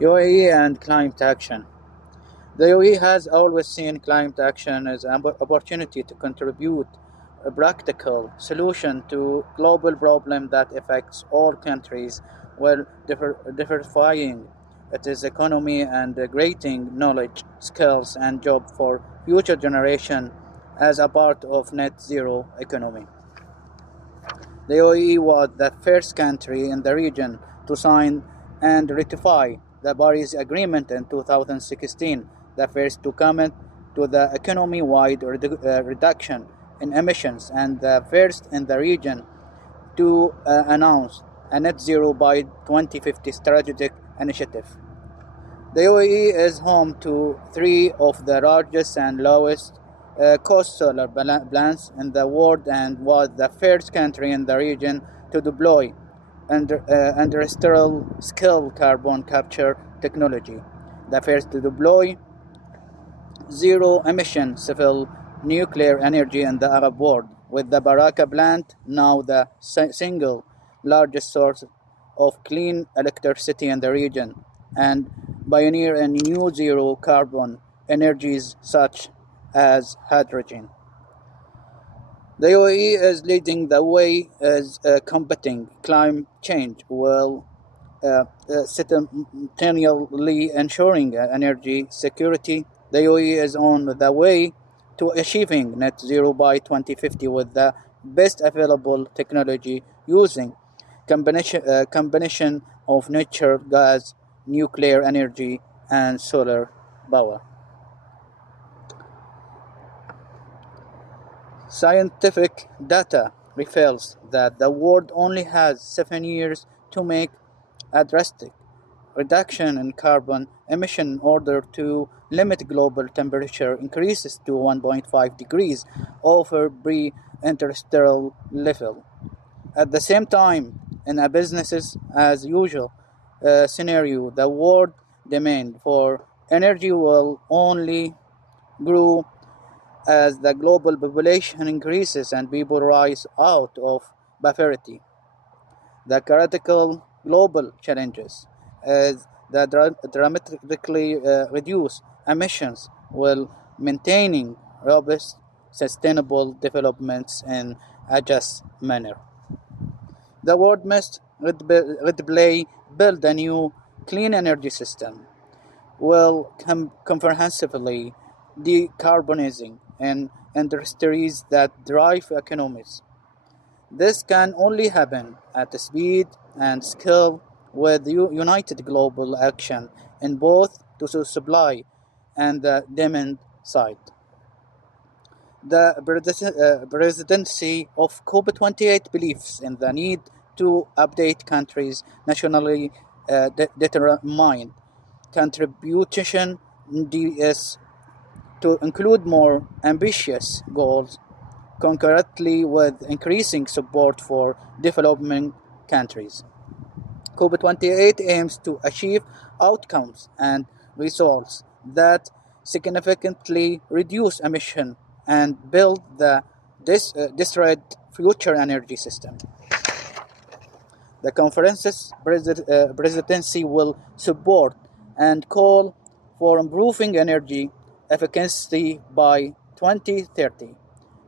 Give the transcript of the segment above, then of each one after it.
UAE and climate action. The UAE has always seen climate action as an opportunity to contribute a practical solution to global problem that affects all countries while diversifying its economy and creating knowledge, skills, and job for future generation as a part of net zero economy. The UAE was the first country in the region to sign and ratify the Paris Agreement in 2016, the first to commit to the economy-wide reduction in emissions, and the first in the region to announce a net zero by 2050 strategic initiative. The UAE is home to three of the largest and lowest cost solar plants in the world and was the first country in the region to deploy industrial scale carbon capture technology, the first to deploy zero emission civil nuclear energy in the Arab world, with the Baraka plant now the single largest source of clean electricity in the region, and pioneer in new zero carbon energies such as hydrogen. The UAE is leading the way as combating climate change while simultaneously ensuring energy security. The UAE is on the way to achieving net zero by 2050 with the best available technology using combination of natural gas, nuclear energy, and solar power. Scientific data reveals that the world only has 7 years to make a drastic reduction in carbon emission in order to limit global temperature increases to 1.5 degrees over pre-industrial level. At the same time, in a business as usual scenario, the world demand for energy will only grow as the global population increases and people rise out of poverty. The critical global challenges is the dramatically reduce emissions while maintaining robust, sustainable developments in a just manner. The world must readily build a new clean energy system while comprehensively decarbonizing and industries that drive economies. This can only happen at speed and scale with united global action in both the supply and the demand side. The presidency of COP28 believes in the need to update countries' nationally determined contribution DS to include more ambitious goals concurrently with increasing support for developing countries. COP28 aims to achieve outcomes and results that significantly reduce emission and build the destroyed future energy system. The conference's presidency will support and call for improving energy efficiency by 2030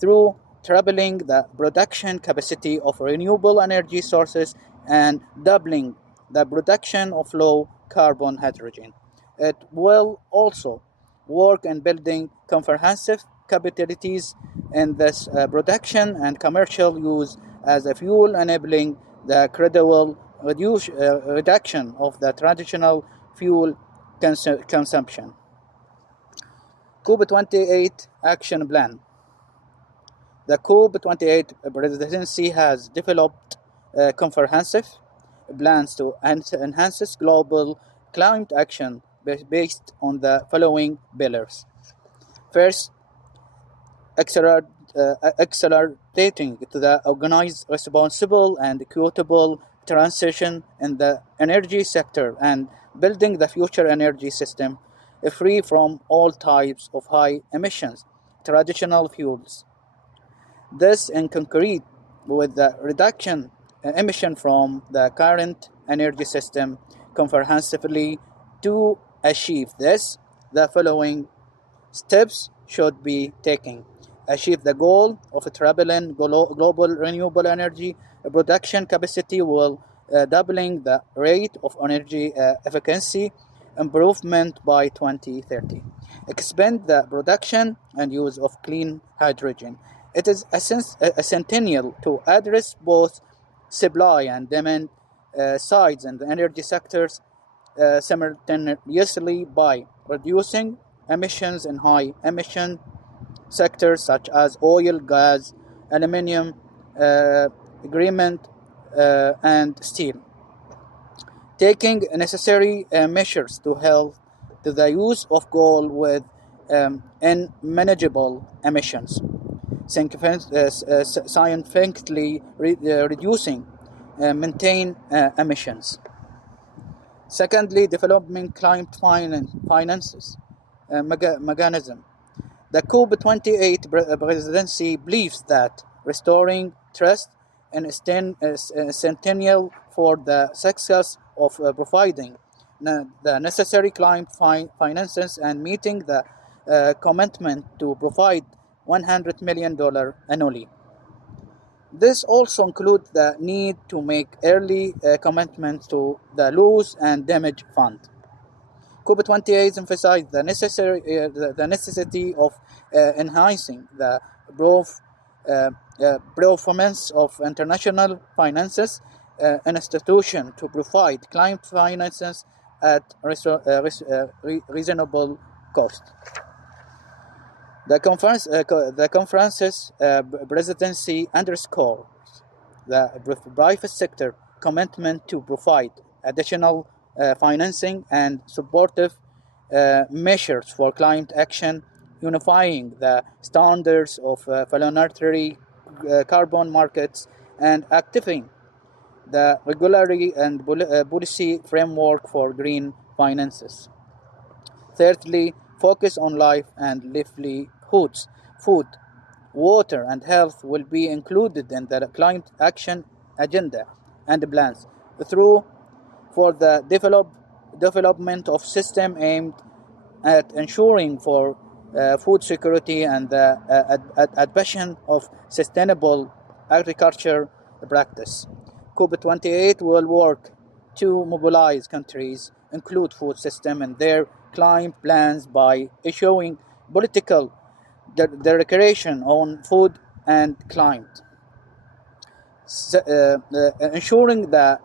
through tripling the production capacity of renewable energy sources and doubling the production of low carbon hydrogen. It will also work in building comprehensive capabilities in this production and commercial use as a fuel, enabling the credible reduction of the traditional fuel consumption. COP28 Action Plan. The COP28 presidency has developed comprehensive plans to enhance global climate action based on the following pillars. First, accelerating to the organized, responsible, and equitable transition in the energy sector and building the future energy system free from all types of high emissions traditional fuels. This in concrete with the reduction emission from the current energy system comprehensively To achieve this, the following steps should be taken. Achieve the goal of tripling global renewable energy production capacity while doubling the rate of energy efficiency improvement by 2030. Expand the production and use of clean hydrogen. It is essential to address both supply and demand sides in the energy sectors simultaneously by reducing emissions in high emission sectors such as oil, gas, aluminium, agreement, and steel. Taking necessary measures to help to the use of coal with unmanageable emissions. Scientifically reducing maintain emissions. Secondly, developing climate finances mechanism. The COP28 presidency believes that restoring trust is essential for the success of providing the necessary climate finances and meeting the commitment to provide $100 million annually. This also includes the need to make early commitments to the Loss and Damage Fund. COP28 emphasized the necessity of enhancing the performance of international finances institutions to provide climate finances at reasonable cost. The conference's presidency underscores the private sector commitment to provide additional financing and supportive measures for climate action, unifying the standards of voluntary carbon markets and activating the regulatory and policy framework for green finances. Thirdly, focus on life and livelihoods. Food, water, and health will be included in the climate action agenda and plans through for the development of systems aimed at ensuring for food security and the adoption of sustainable agriculture practice. COP28 will work to mobilize countries, include food system in their climate plans by issuing political declaration on food and climate. Ensuring the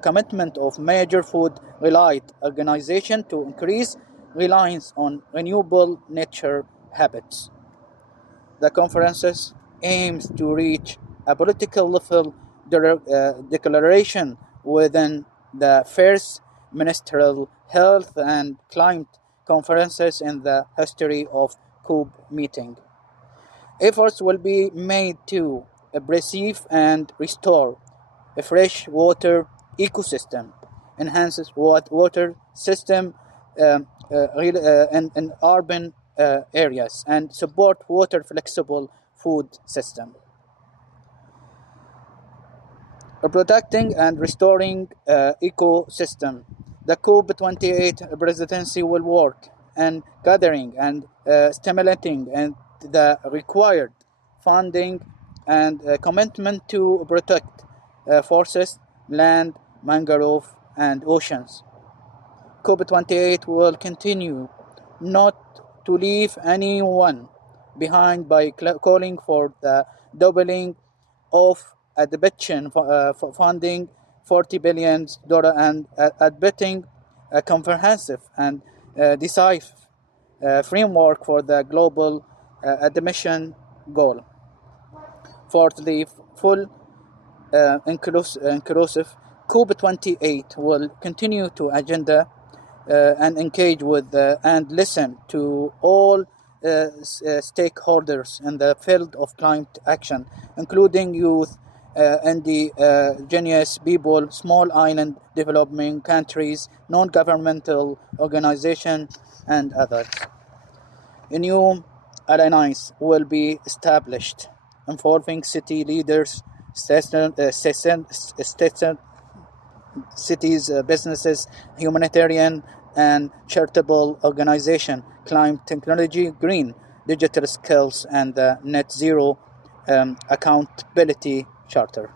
commitment of major food-related organizations to increase reliance on renewable nature habits. The conference aims to reach a political level declaration within the first ministerial health and climate conferences in the history of COP meeting. Efforts will be made to preserve and restore a fresh water ecosystem, enhances water system in urban areas, and support water flexible food system. Protecting and restoring ecosystem. The COP28 presidency will work and gathering and stimulating and the required funding and commitment to protect forests, land, mangrove, and oceans. COP28 will continue not to leave anyone behind by calling for the doubling of adoption funding $40 billion and adopting a comprehensive and decisive framework for the global admission goal. Fourthly, full inclusive COP28 will continue to agenda and engage with and listen to all stakeholders in the field of climate action, including youth, indigenous people, small island developing countries, non-governmental organizations, and others. A new alliance will be established involving city leaders, cities, businesses, humanitarian and charitable organization, Climate Technology Green, Digital Skills, and the Net Zero Accountability Charter.